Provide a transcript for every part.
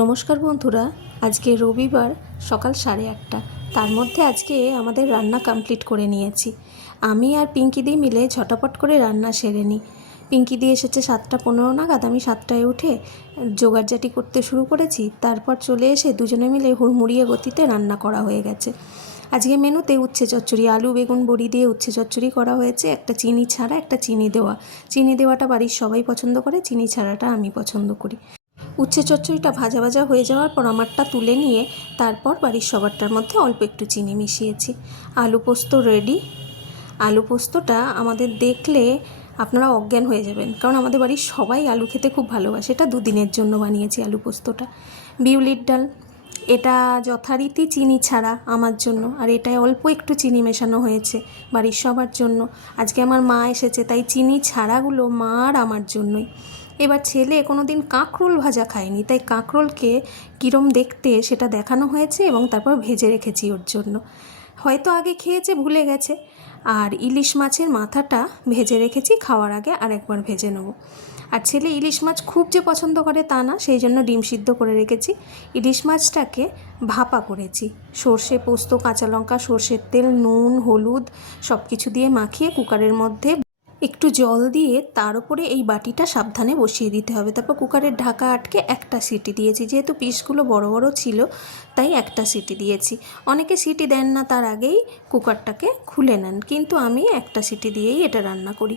নমস্কার বন্ধুরা, আজকে রবিবার সকাল 8:30। তার মধ্যে আজকে আমাদের রান্না কমপ্লিট করে নিয়েছি। আমি আর পিঙ্কিদি মিলে ঝটাপট করে রান্না সেরে নিই। পিঙ্কিদি এসেছে 7:15 নাগাদ। আমি 7টায় উঠে জোগাড়জাটি করতে শুরু করেছি। তারপর চলে এসে দুজনে মিলে হুড়মুড়িয়ে গতিতে রান্না করা হয়ে গেছে। আজকে মেনুতে উচ্ছে চচ্চড়ি, আলু বেগুন বড়ি দিয়ে উচ্ছে চচ্চড়ি করা হয়েছে। একটা চিনি ছাড়া, একটা চিনি দেওয়া। চিনি দেওয়াটা বাড়ির সবাই পছন্দ করে, চিনি ছাড়াটা আমি পছন্দ করি। উচ্ছে চচ্চড়িটা ভাজা ভাজা হয়ে যাওয়ার পর আমারটা তুলে নিয়ে তারপর বাড়ির সবারটার মধ্যে অল্প একটু চিনি মিশিয়েছি। আলু পোস্ত রেডি। আলু পোস্তটা আমাদের দেখলে আপনারা অজ্ঞান হয়ে যাবেন, কারণ আমাদের বাড়ির সবাই আলু খেতে খুব ভালোবাসে। এটা দুদিনের জন্য বানিয়েছি আলু পোস্তটা। বিউলির ডাল, এটা যথারীতি চিনি ছাড়া আমার জন্য, আর এটায় অল্প একটু চিনি মেশানো হয়েছে বাড়ির সবার জন্য। আজকে আমার মা এসেছে, তাই চিনি ছাড়াগুলো মা আর আমার জন্যই। এবার ছেলে কোনো দিন কাঁকরোল ভাজা খায়নি, তাই কাঁকরোলকে কীরম দেখতে সেটা দেখানো হয়েছে এবং তারপর ভেজে রেখেছি ওর জন্য। হয়তো আগে খেয়েছে, ভুলে গেছে। আর ইলিশ মাছের মাথাটা ভেজে রেখেছি, খাওয়ার আগে আর একবার ভেজে নেব। আর ছেলে ইলিশ মাছ খুব যে পছন্দ করে তা না, সেই জন্য ডিম সিদ্ধ করে রেখেছি। ইলিশ মাছটাকে ভাপা করেছি, সর্ষে পোস্ত কাঁচা লঙ্কা সর্ষের তেল নুন হলুদ সব কিছু দিয়ে মাখিয়ে কুকারের মধ্যে একটু জল দিয়ে তার উপরে এই বাটিটা সাবধানে বসিয়ে দিতে হবে। তারপর কুকারের ঢাকা আটকে একটা সিটি দিয়েছি। যেহেতু পিসগুলো বড় বড় ছিল তাই একটা সিটি দিয়েছি। অনেকে সিটি দেন না, তার আগেই কুকারটাকে খুলে নেন, কিন্তু আমি একটা সিটি দিয়েই এটা রান্না করি।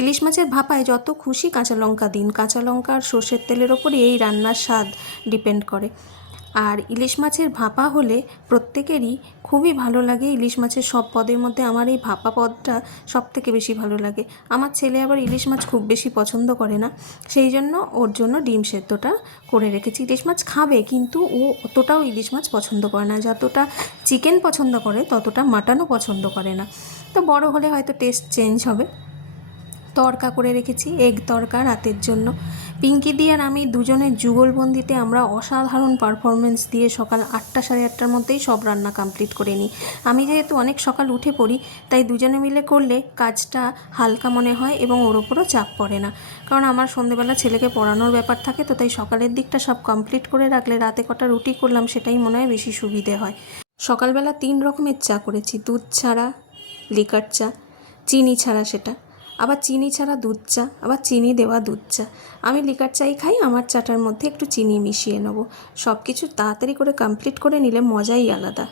ইলিশ মাছের ভাপায় যত খুশি কাঁচা লঙ্কা দিন, কাঁচা লঙ্কা আর সর্ষের তেলের ওপরই এই রান্নার স্বাদ ডিপেন্ড করে। আর ইলিশ মাছের ভাপা হলে প্রত্যেকেরই খুবই ভালো লাগে। ইলিশ মাছের সব পদের মধ্যে আমার এই ভাপা পদটা সবথেকে বেশি ভালো লাগে। আমার ছেলে আবার ইলিশ মাছ খুব বেশি পছন্দ করে না, সেই জন্য ওর জন্য ডিম সেদ্ধটা করে রেখেছি। ইলিশ মাছ খাবে, কিন্তু ও অতটাও ইলিশ মাছ পছন্দ করে না। যতটা চিকেন পছন্দ করে ততটা মাটনও পছন্দ করে না। তো বড় হলে হয়তো টেস্ট চেঞ্জ হবে। তড়কা করে রেখেছি, এগ তড়কা রাতের জন্য। পিঙ্কিদি আর আমি দুজনের যুগলবন্দিতে আমরা অসাধারণ পারফরমেন্স দিয়ে সকাল 8টা 8:30টার মধ্যেই সব রান্না কমপ্লিট করে নিই। আমি যেহেতু অনেক সকাল উঠে পড়ি, তাই দুজনে মিলে করলে কাজটা হালকা মনে হয় এবং ওর ওপরও চাপ পড়ে না। কারণ আমার সন্ধেবেলা ছেলেকে পড়ানোর ব্যাপার থাকে, তো তাই সকালের দিকটা সব কমপ্লিট করে রাখলে রাতে কটা রুটি করলাম সেটাই মনে হয় বেশি সুবিধে হয়। সকালবেলা 3 রকমের চা করেছি, দুধ ছাড়া, লিকার চা, চিনি ছাড়া সেটা, আবার চিনি ছাড়া দুধ চা, আবার চিনি দেওয়া দুধ চা। আমি লিকার চাই খাই, আমার চাটার মধ্যে একটু চিনি মিশিয়ে নেব। সব কিছু তাড়াতাড়ি করে কমপ্লিট করে নিলে মজাই আলাদা।